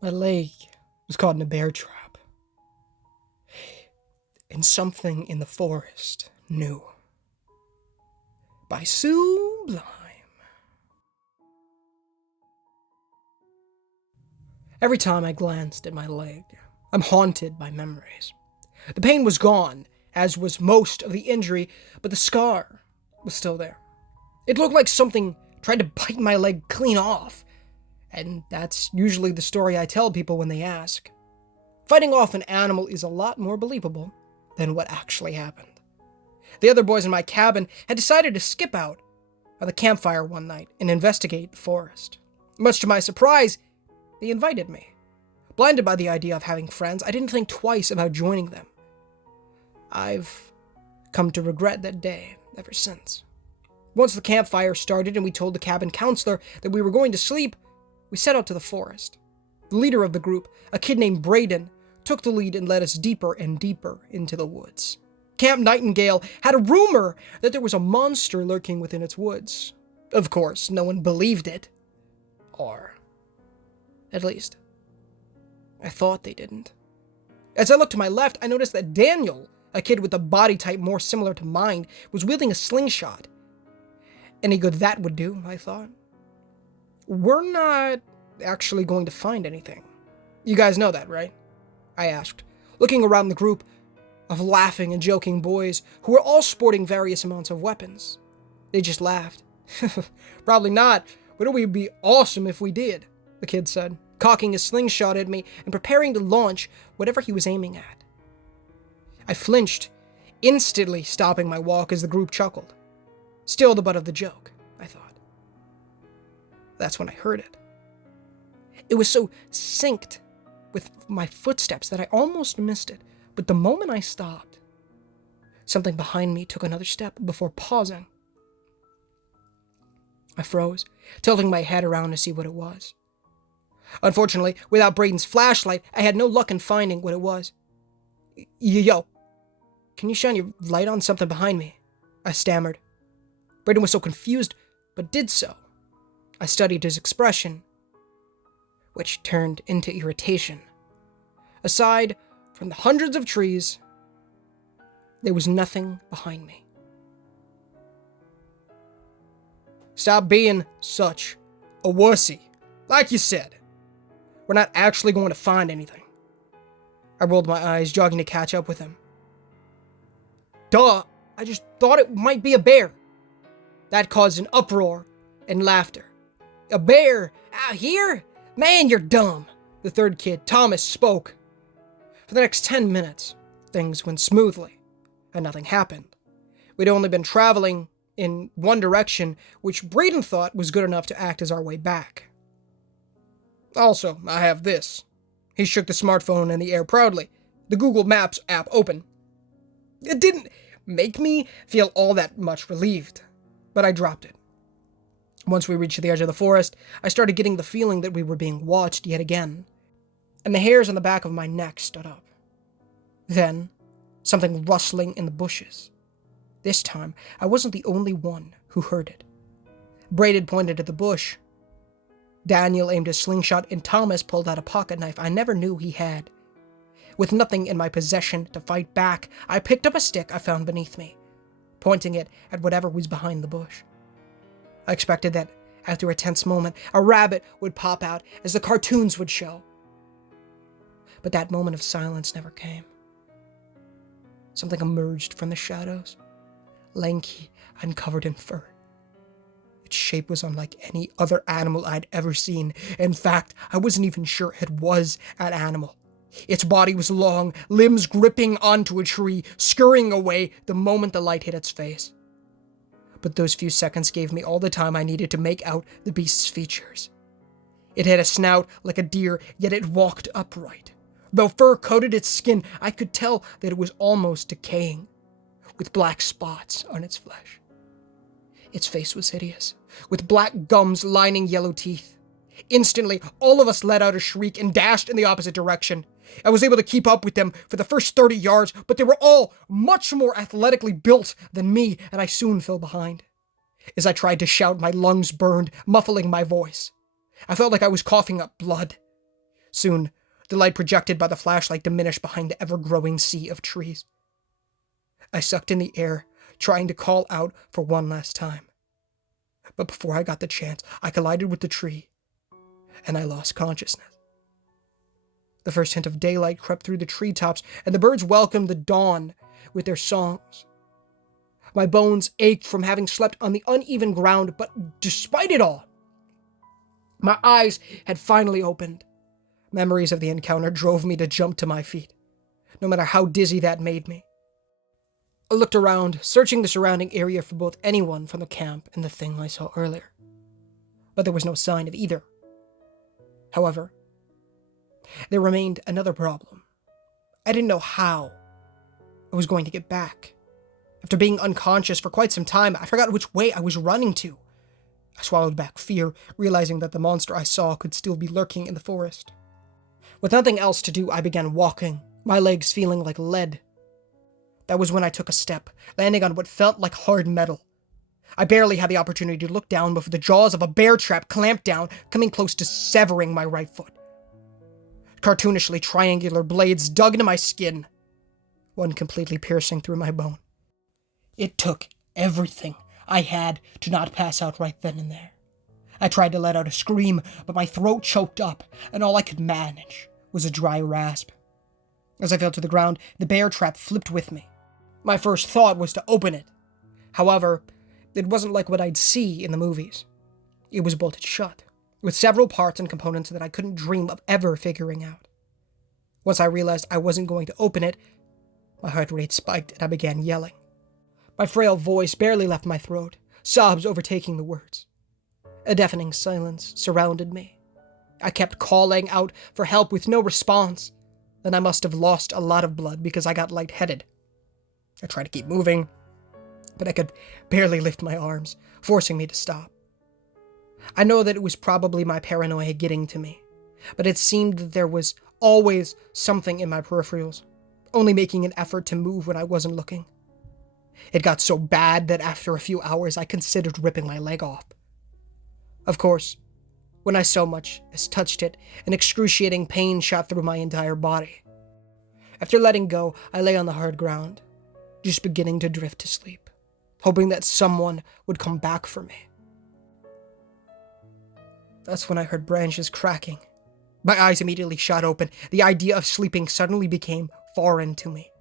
My leg was caught in a bear trap, and something in the forest knew. By Sublime. Every time I glanced at my leg, I'm haunted by memories. The pain was gone, as was most of the injury, but the scar was still there. It looked like something tried to bite my leg clean off, and that's usually the story I tell people when they ask. Fighting off an animal is a lot more believable than what actually happened. The other boys in my cabin had decided to skip out by the campfire one night and investigate the forest. Much to my surprise, they invited me. Blinded by the idea of having friends, I didn't think twice about joining them. I've come to regret that day ever since. Once the campfire started and we told the cabin counselor that we were going to sleep, we set out to the forest. The leader of the group, a kid named Braden, took the lead and led us deeper and deeper into the woods. Camp Nightingale had a rumor that there was a monster lurking within its woods. Of course, no one believed it. Or, at least, I thought they didn't. As I looked to my left, I noticed that Daniel, a kid with a body type more similar to mine, was wielding a slingshot. Any good that would do, I thought. We're not actually going to find anything. You guys know that, right? I asked, looking around the group of laughing and joking boys who were all sporting various amounts of weapons. They just laughed. Probably not, but it would be awesome if we did, the kid said, cocking his slingshot at me and preparing to launch whatever he was aiming at. I flinched, instantly stopping my walk as the group chuckled. Still the butt of the joke, I thought. That's when I heard it. It was so synced with my footsteps that I almost missed it, but the moment I stopped, something behind me took another step before pausing. I froze, tilting my head around to see what it was. Unfortunately, without Braden's flashlight, I had no luck in finding what it was. Yo, can you shine your light on something behind me? I stammered. Braden was so confused, but did so. I studied his expression, which turned into irritation. Aside from the hundreds of trees, there was nothing behind me. Stop being such a wussy. Like you said, we're not actually going to find anything. I rolled my eyes, jogging to catch up with him. Duh, I just thought it might be a bear. That caused an uproar and laughter. A bear? Out here? Man, you're dumb. The third kid, Thomas, spoke. For the next 10 minutes, things went smoothly, and nothing happened. We'd only been traveling in one direction, which Braden thought was good enough to act as our way back. Also, I have this. He shook the smartphone in the air proudly, the Google Maps app open. It didn't make me feel all that much relieved, but I dropped it. Once we reached the edge of the forest, I started getting the feeling that we were being watched yet again, and the hairs on the back of my neck stood up. Then, something rustling in the bushes. This time, I wasn't the only one who heard it. Braden pointed at the bush. Daniel aimed his slingshot, and Thomas pulled out a pocket knife I never knew he had. With nothing in my possession to fight back, I picked up a stick I found beneath me, pointing it at whatever was behind the bush. I expected that, after a tense moment, a rabbit would pop out as the cartoons would show. But that moment of silence never came. Something emerged from the shadows, lanky and covered in fur. Its shape was unlike any other animal I'd ever seen. In fact, I wasn't even sure it was an animal. Its body was long, limbs gripping onto a tree, scurrying away the moment the light hit its face. But those few seconds gave me all the time I needed to make out the beast's features. It had a snout like a deer, yet it walked upright. Though fur coated its skin, I could tell that it was almost decaying, with black spots on its flesh. Its face was hideous, with black gums lining yellow teeth. Instantly, all of us let out a shriek and dashed in the opposite direction. I was able to keep up with them for the first 30 yards, but they were all much more athletically built than me, and I soon fell behind. As I tried to shout, my lungs burned, muffling my voice. I felt like I was coughing up blood. Soon, the light projected by the flashlight diminished behind the ever-growing sea of trees. I sucked in the air, trying to call out for one last time. But before I got the chance, I collided with the tree, and I lost consciousness. The first hint of daylight crept through the treetops, and the birds welcomed the dawn with their songs. My bones ached from having slept on the uneven ground, but despite it all, my eyes had finally opened. Memories of the encounter drove me to jump to my feet, no matter how dizzy that made me. I looked around, searching the surrounding area for both anyone from the camp and the thing I saw earlier, but there was no sign of either. However, there remained another problem. I didn't know how I was going to get back. After being unconscious for quite some time, I forgot which way I was running to. I swallowed back fear, realizing that the monster I saw could still be lurking in the forest. With nothing else to do, I began walking, my legs feeling like lead. That was when I took a step, landing on what felt like hard metal. I barely had the opportunity to look down before the jaws of a bear trap clamped down, coming close to severing my right foot. Cartoonishly triangular blades dug into my skin, one completely piercing through my bone. It took everything I had to not pass out right then and there. I tried to let out a scream, but my throat choked up, and all I could manage was a dry rasp. As I fell to the ground, the bear trap flipped with me. My first thought was to open it. However, it wasn't like what I'd see in the movies. It was bolted shut, with several parts and components that I couldn't dream of ever figuring out. Once I realized I wasn't going to open it, my heart rate spiked and I began yelling. My frail voice barely left my throat, sobs overtaking the words. A deafening silence surrounded me. I kept calling out for help with no response, and I must have lost a lot of blood because I got lightheaded. I tried to keep moving, but I could barely lift my arms, forcing me to stop. I know that it was probably my paranoia getting to me, but it seemed that there was always something in my peripherals, only making an effort to move when I wasn't looking. It got so bad that after a few hours I considered ripping my leg off. Of course, when I so much as touched it, an excruciating pain shot through my entire body. After letting go, I lay on the hard ground, just beginning to drift to sleep, hoping that someone would come back for me. That's when I heard branches cracking. My eyes immediately shot open. The idea of sleeping suddenly became foreign to me.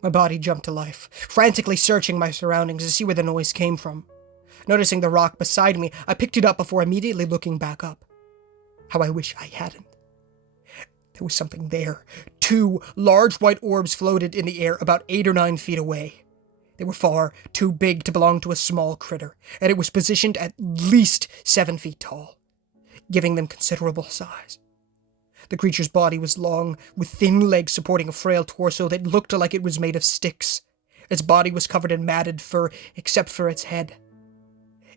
My body jumped to life, frantically searching my surroundings to see where the noise came from. Noticing the rock beside me, I picked it up before immediately looking back up. How I wish I hadn't. There was something there. 2 large white orbs floated in the air about 8 or 9 feet away. They were far too big to belong to a small critter, and it was positioned at least 7 feet tall, giving them considerable size. The creature's body was long, with thin legs supporting a frail torso that looked like it was made of sticks. Its body was covered in matted fur, except for its head.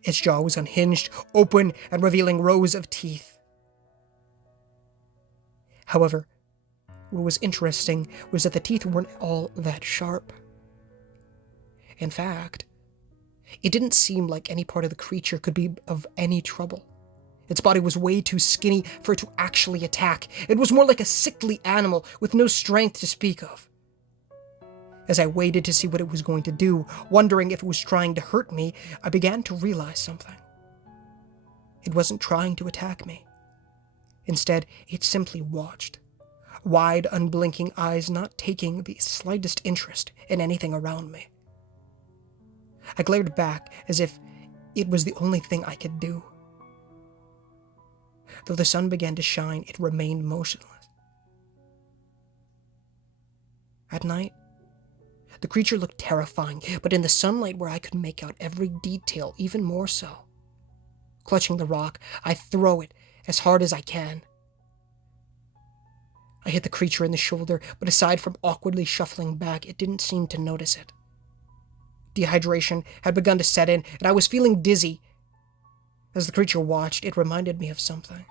Its jaw was unhinged, open, and revealing rows of teeth. However, what was interesting was that the teeth weren't all that sharp. In fact, it didn't seem like any part of the creature could be of any trouble. Its body was way too skinny for it to actually attack. It was more like a sickly animal with no strength to speak of. As I waited to see what it was going to do, wondering if it was trying to hurt me, I began to realize something. It wasn't trying to attack me. Instead, it simply watched. Wide, unblinking eyes not taking the slightest interest in anything around me. I glared back as if it was the only thing I could do. Though the sun began to shine, it remained motionless. At night, the creature looked terrifying, but in the sunlight where I could make out every detail, even more so. Clutching the rock, I throw it as hard as I can. I hit the creature in the shoulder, but aside from awkwardly shuffling back, it didn't seem to notice it. Dehydration had begun to set in, and I was feeling dizzy. As the creature watched, it reminded me of something.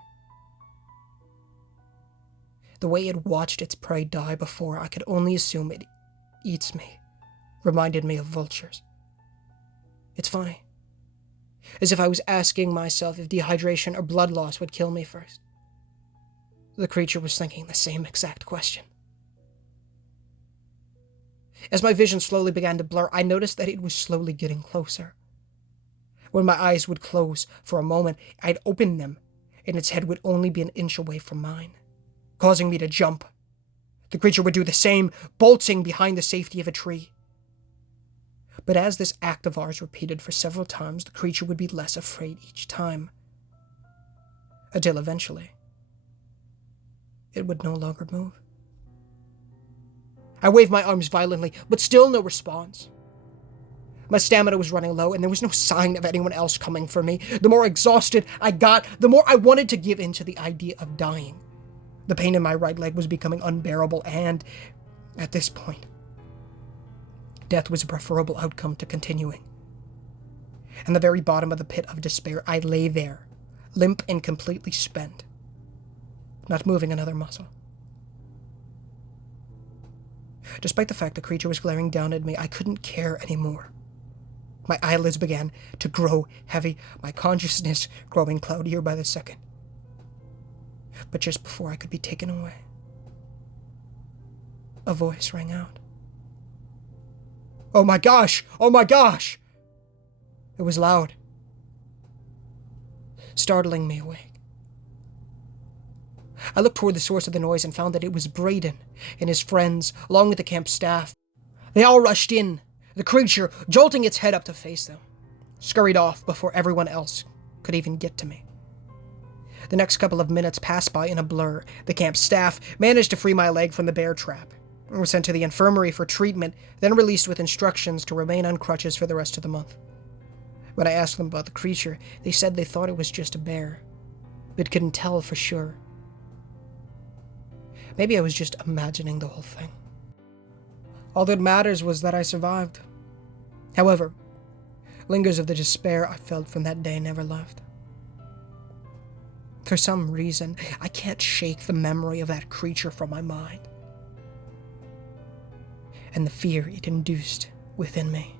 The way it watched its prey die before, I could only assume it eats me, reminded me of vultures. It's funny. As if I was asking myself if dehydration or blood loss would kill me first. The creature was thinking the same exact question. As my vision slowly began to blur, I noticed that it was slowly getting closer. When my eyes would close for a moment, I'd open them, and its head would only be an inch away from mine, causing me to jump. The creature would do the same, bolting behind the safety of a tree. But as this act of ours repeated for several times, the creature would be less afraid each time, until eventually, it would no longer move. I waved my arms violently, but still no response. My stamina was running low, and there was no sign of anyone else coming for me. The more exhausted I got, the more I wanted to give in to the idea of dying. The pain in my right leg was becoming unbearable, and, at this point, death was a preferable outcome to continuing. In the very bottom of the pit of despair, I lay there, limp and completely spent, not moving another muscle. Despite the fact the creature was glaring down at me, I couldn't care anymore. My eyelids began to grow heavy, my consciousness growing cloudier by the second. But just before I could be taken away, a voice rang out. "Oh my gosh! Oh my gosh!" It was loud, startling me awake. I looked toward the source of the noise and found that it was Braden and his friends, along with the camp staff. They all rushed in, the creature, jolting its head up to face them, scurried off before everyone else could even get to me. The next couple of minutes passed by in a blur. The camp staff managed to free my leg from the bear trap. I was sent to the infirmary for treatment, then released with instructions to remain on crutches for the rest of the month. When I asked them about the creature, they said they thought it was just a bear, but couldn't tell for sure. Maybe I was just imagining the whole thing. All that matters was that I survived. However, lingers of the despair I felt from that day never left. For some reason, I can't shake the memory of that creature from my mind, and the fear it induced within me.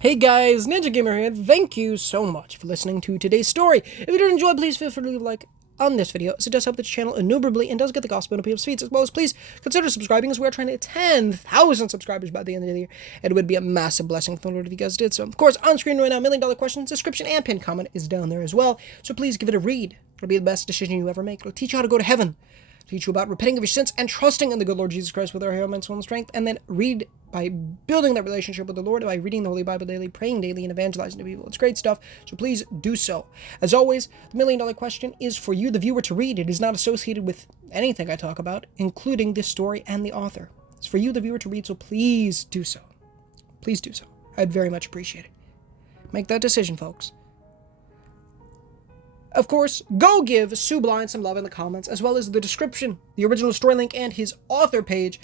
Hey guys, Ninja Gamer here. Thank you so much for listening to today's story. If you did enjoy, please feel free to leave a like on this video, as it does help the channel innumerably and does get the gospel in people's feeds, as well as please consider subscribing, as we are trying to hit 10,000 subscribers by the end of the year, and it would be a massive blessing for the Lord if you guys did so. Of course, on screen right now, $1 million questions, description and pinned comment is down there as well, so please give it a read. It'll be the best decision you ever make. It'll teach you how to go to heaven, teach you about repenting of your sins and trusting in the good Lord Jesus Christ with our hero, mental, and strength, and then read by building that relationship with the Lord, by reading the Holy Bible daily, praying daily, and evangelizing to people. It's great stuff, so please do so. As always, the $1 million question is for you, the viewer, to read. It is not associated with anything I talk about, including this story and the author. It's for you, the viewer, to read, so please do so. Please do so. I'd very much appreciate it. Make that decision, folks. Of course, go give Sue Blind some love in the comments, as well as the description. The original story link and his author page,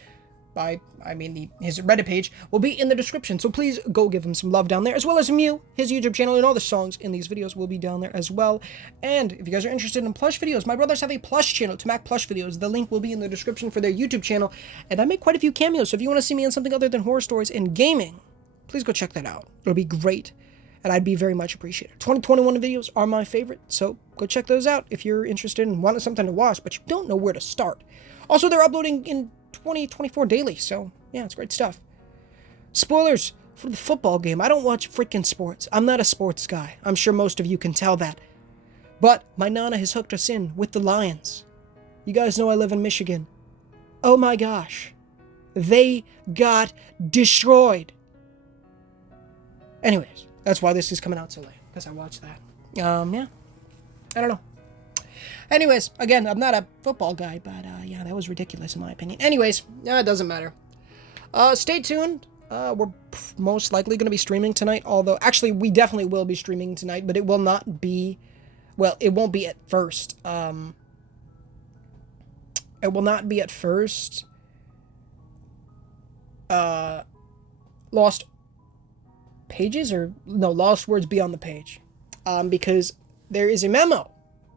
his Reddit page, will be in the description. So please go give him some love down there, as well as Mew, his YouTube channel, and all the songs in these videos will be down there as well. And if you guys are interested in plush videos, my brothers have a plush channel, to Mac Plush Videos. The link will be in the description for their YouTube channel. And I make quite a few cameos, so if you want to see me in something other than horror stories and gaming, please go check that out. It'll be great, and I'd be very much appreciated. 2021 videos are my favorite, so go check those out if you're interested and wanting something to watch, but you don't know where to start. Also, they're uploading in 2024 daily, so yeah, it's great stuff. Spoilers for the football game. I don't watch freaking sports. I'm not a sports guy. I'm sure most of you can tell that. But my Nana has hooked us in with the Lions. You guys know I live in Michigan. Oh my gosh. They got destroyed. Anyways, that's why this is coming out so late, because I watched that. Yeah. I don't know. Anyways, again, I'm not a football guy, but yeah, that was ridiculous in my opinion. Anyways, it doesn't matter. Stay tuned. We're most likely going to be streaming tonight, although, actually, we definitely will be streaming tonight, but it will not be, well, it won't be at first. It will not be at first. Lost pages, or, no, lost words beyond the page. Because there is a memo.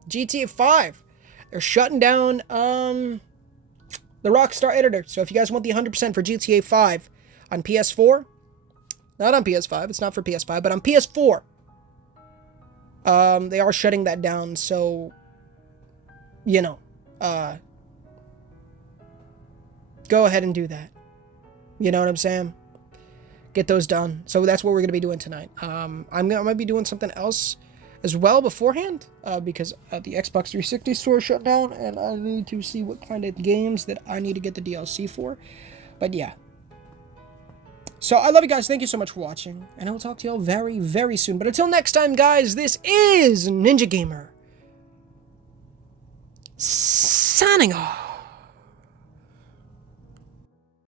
GTA 5. They're shutting down the Rockstar editor. So if you guys want the 100% for GTA 5 on PS4, not on PS5, it's not for PS5, but on PS4, They are shutting that down, so, you know, go ahead and do that. You know what I'm saying? Get those done. So that's what we're going to be doing tonight. I might be doing something else as well beforehand, because the Xbox 360 store shut down, and I need to see what kind of games that I need to get the DLC for. But yeah. So I love you guys. Thank you so much for watching, and I will talk to y'all very, very soon. But until next time, guys, this is Ninja Gamer signing off.